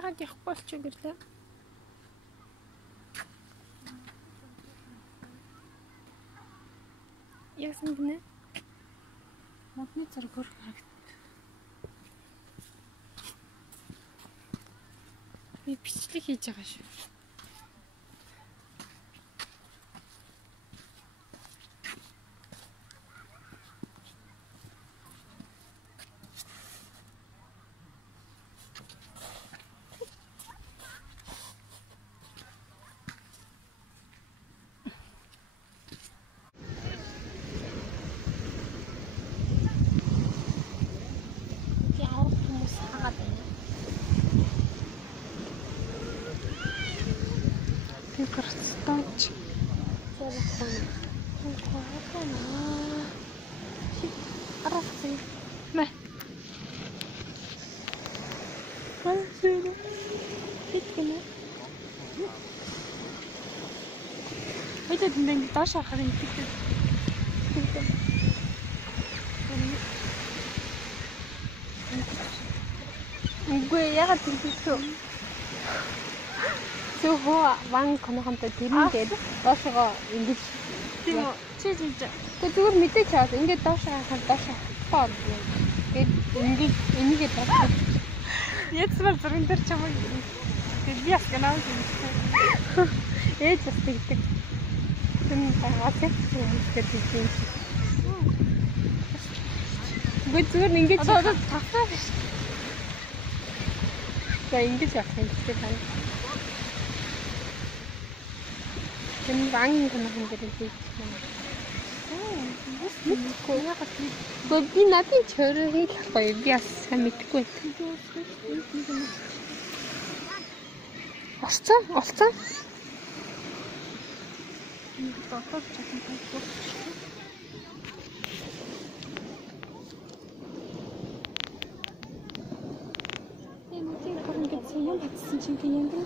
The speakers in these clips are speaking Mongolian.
Ягаад явахгүй болчих гэлээ. Яасан гинэ? Модны зураг хөрх харагд. Би бичлэг хийж байгаа шүү. Красавчик. Мэ. Красиво. Хиткэнэ. Хэдэн дэн доош харахад ингэдэг. Үгүй ягаад тэгчихв? Зөвхөн ван конохонтой тэрнгээд доошоо ингэж тийм үү чи тэгээ зүгээр мэдээ чаад ингээд доошоо хахад доошоо хаа гээд ингээд энийгээ доошоо яцмар зурган дээр чамайг тэгээд би асганаа юм ээж бас тэгдэг тийм байгаас гэдэг юм үгүй зүгээр ингээд тавтаа биш за ингэж явах юм гэдэг байна. Энэ вангийн конхон дээр хийх юм. Би надад чөрөө хийхгүй би бас сайн мэдгүй. Олцоо. Дотор чатан тавьчих. Энэ тийм ингээд юм батсан чинь юм бэ?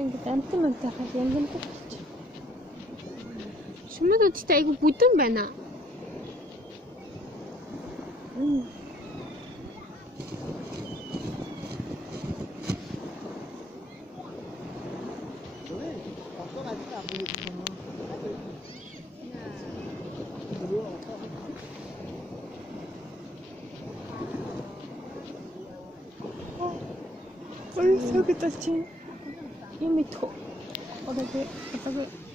Ингээд амтмантай хаа юм юм гэж. Шүмэд үстэй айгу бүдэн байна. Ой, согласен. Юм итх. Одоогүй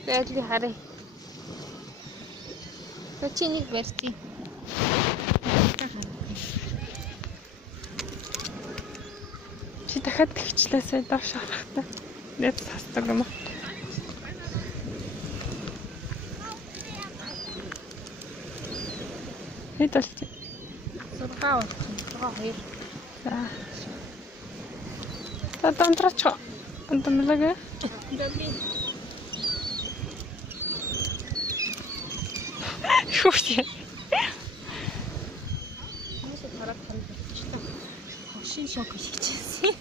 байдлыг харъя. Чинийг барьтий. Чи дахиад тэгчлээсээ доош харахтаа. Нэт тасдаг юм уу? Хэд болчих? 6 болчих. 2. За донтрач. Антамлага. Даби. Шүүхтэй. මොකද хараад хамтчихсан. Хошин шок хийчихсэн.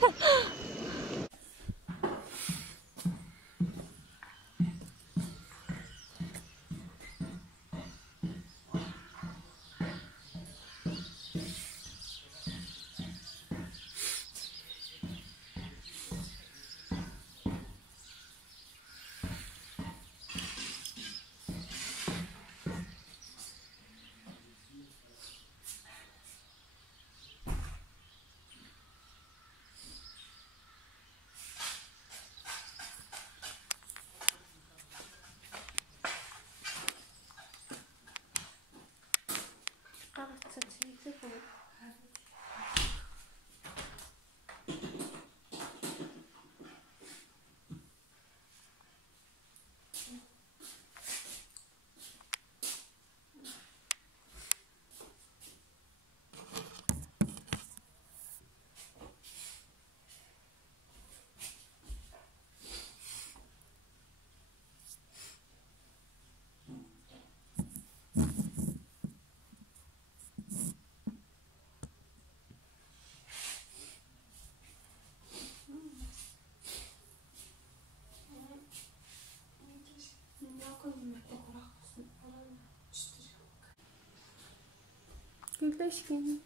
English game.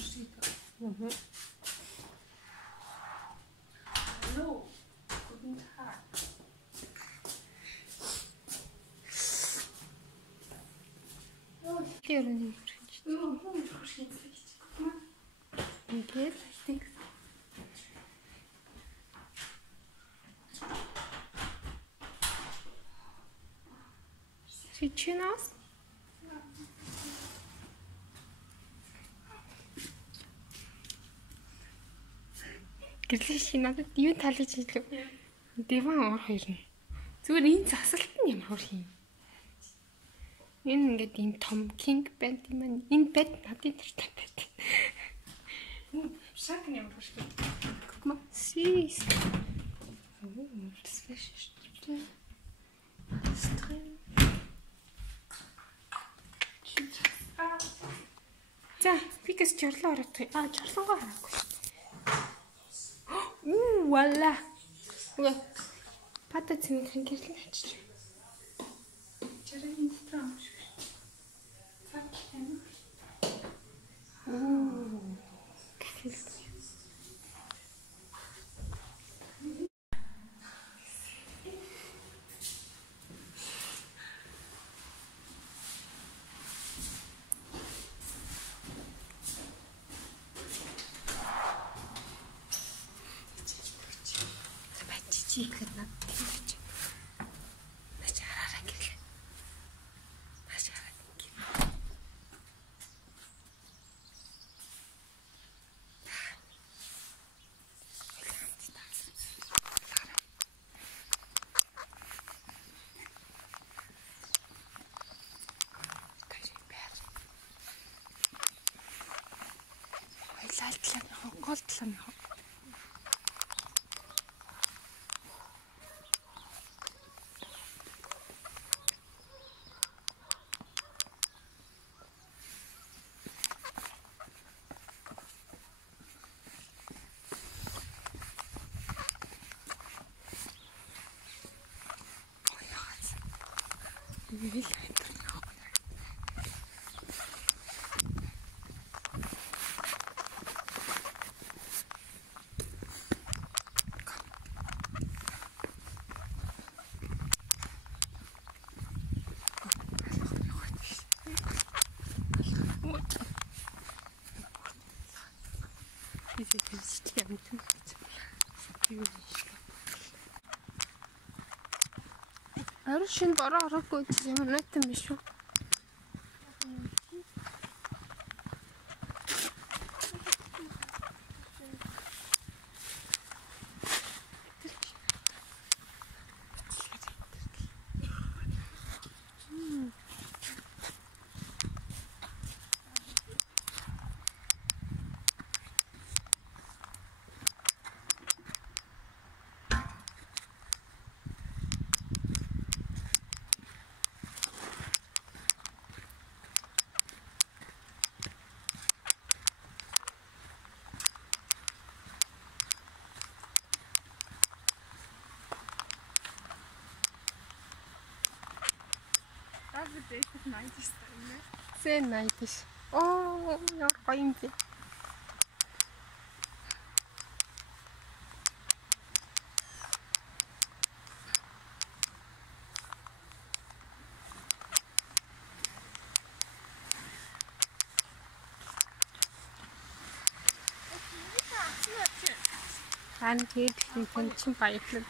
Mhm. Hallo, guten Tag. Hier nicht. Wie geht's? Richtig. Sieht schön aus. Гэрлээ надад юу талж хэлв. Диван орох юм. Зүгээр энэ засалт нь юм хөр юм. Энэ ингээд ийм том king bed юм. Энэ bed надад дуртай bed. Шаг юм хөр шиг. Guck mal, süß. Oh, das wäre schön. Was drin? За, би гэс жорлоо орох. Жорлонгоо хараагүй. Вала. Үгүй. Пата цэвэрхэн гэрлэн ачиж. Чарын страм шиг. Так юм. Чикэт надад тийч. Начаараа гэрэл. Начаараа гин. Ойлалтлаа голтлаа нэ. Вил Аршин бороо ороогүй ч юм натан биш үү? Dit is 90 stijlen. Zeer 90. Oh, ja, ruimte. Aan het die puntje bij je.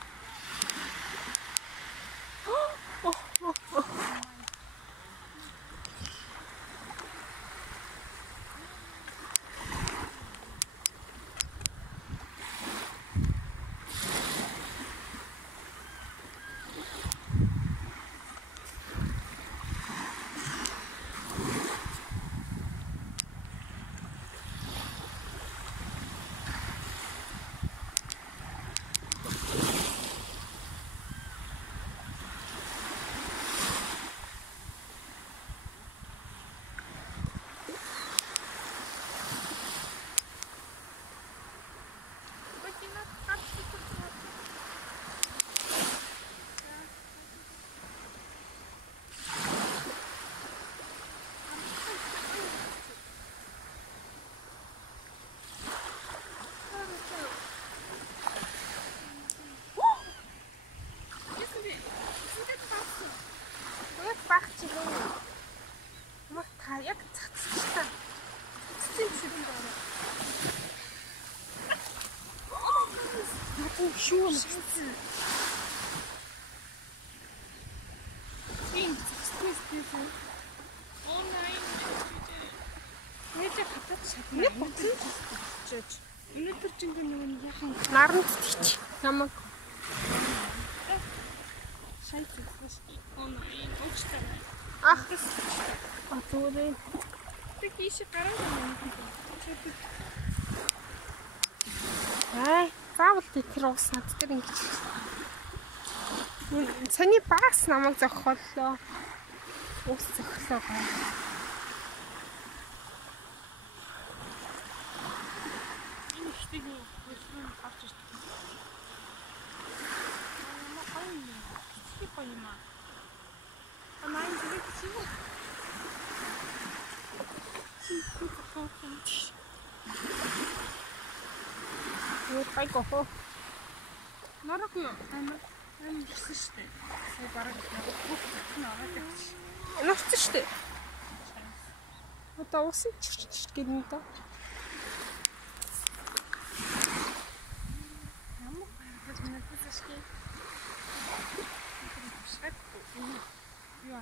Мах та яг цацчихсан. Цацсан юм шиг байна. Хатан шүүн. Тийм цацсан. Oh nein. Нэг хатад шатна. Нэг боцсон. Чиж. Өнөөдөр чинь нэг яхан наран цэцчих. Намаг. Шайцсан. Oh nein. Очтой. Ах. Атурын. Тэг ийш гараад байна. Заавал тэр ус над дээр ингэж. Саний багс намайг зохиоллоо. Ус зохиолоо гоо. Энэ ихтэй хөлрөн авч ирсэн. Понимаю. Она интересна. Вот пайкохо. Наракую. Ам шиштэй. Сая бараг норчтой. Одоо усан чирч гэнэ даа. Ямар баяртай мэдээсээ шээ. Ja.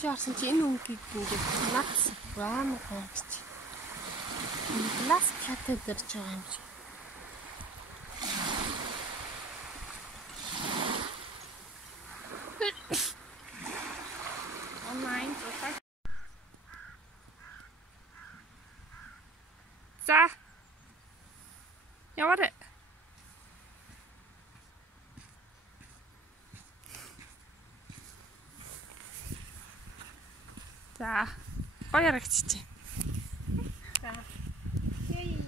Шаарсан чи энэ үнгийг ингээд нац раам гэж. Глас катедр ч байгаа юм чи. Онлайн зураг. За. Яваарэ. За. Гоё харагчиж. За. Яй.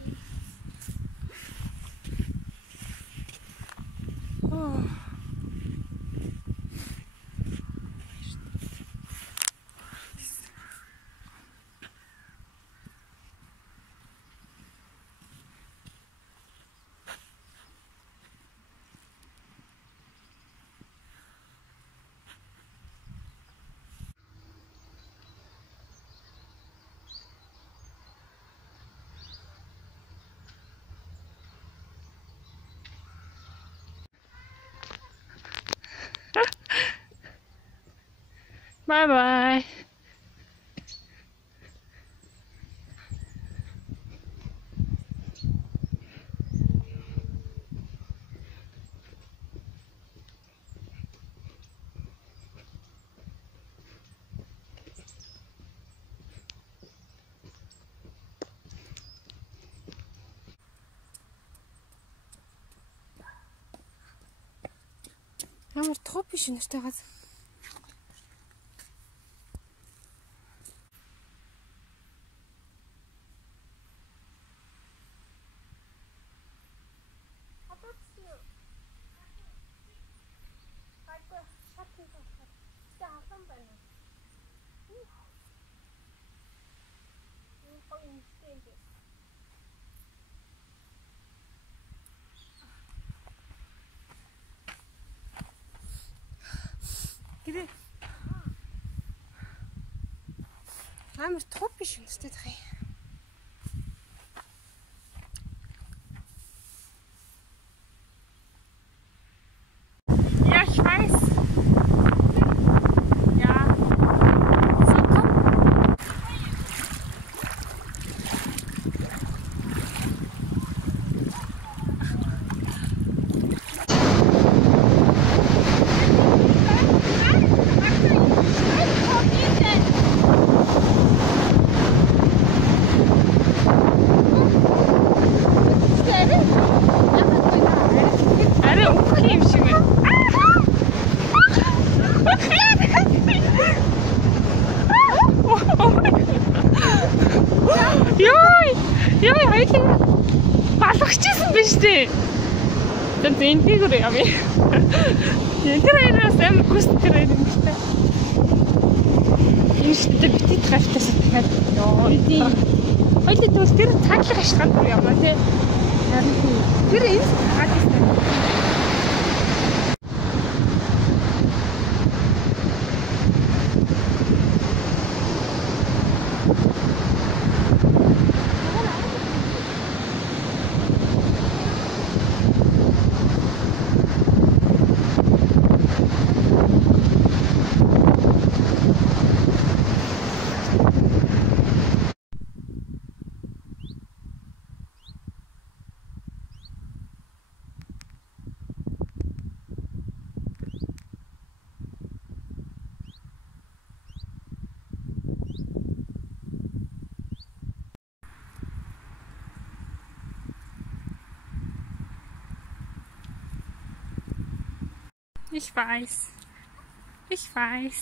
Bye bye. Ямар топ биш нэртэй газ. Гэрээ. Амар топ биш юм тест тах юм. Ja, ich weiß. Ja. So, komm. штэ. Тэгээд энтэйгээр явъя. Энтэйгээс амар гүсгэрээ юм штэ. Энэ штэ битээ гартаас дахиад ёо. Хоёул тэгвэл тэр цаадлах ашигтай бүр яваа тий. Харин тэр энэ хаагастай. Ich weiß. Ich weiß.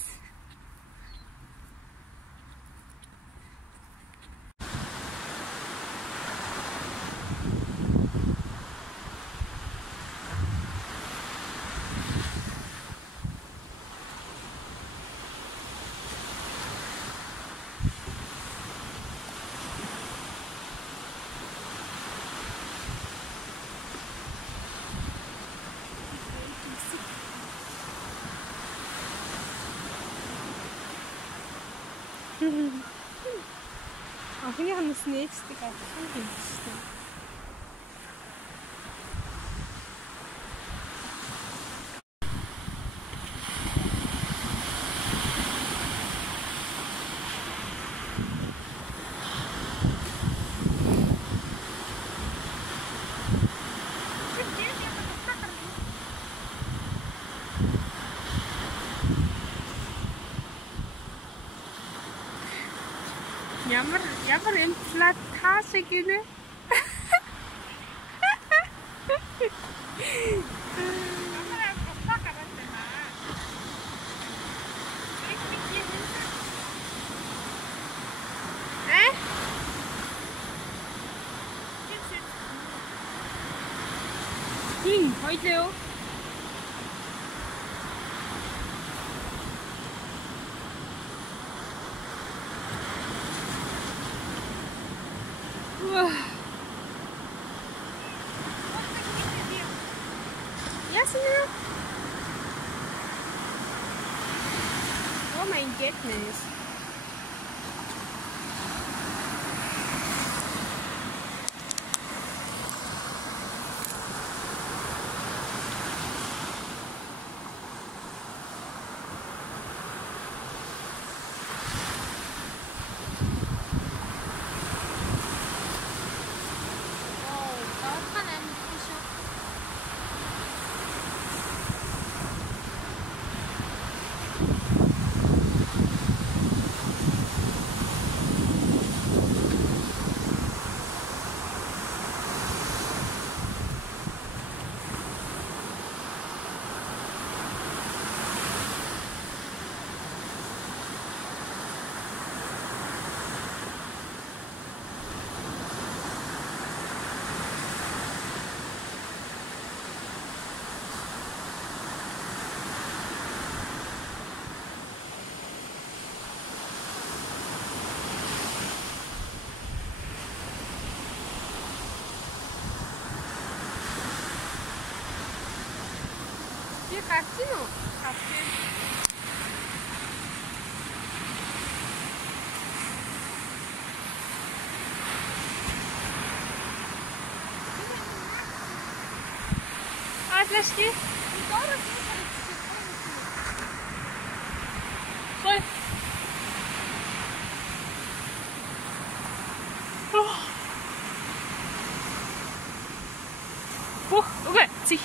Анхныхан нас нээждэг адилхан юм шүү дээ. Ямар имплантаци гинэ. Хин хоёлоо. Ясно? Oh my goodness. Картину? А, фляжки? Стой. Ух, okay, zieh.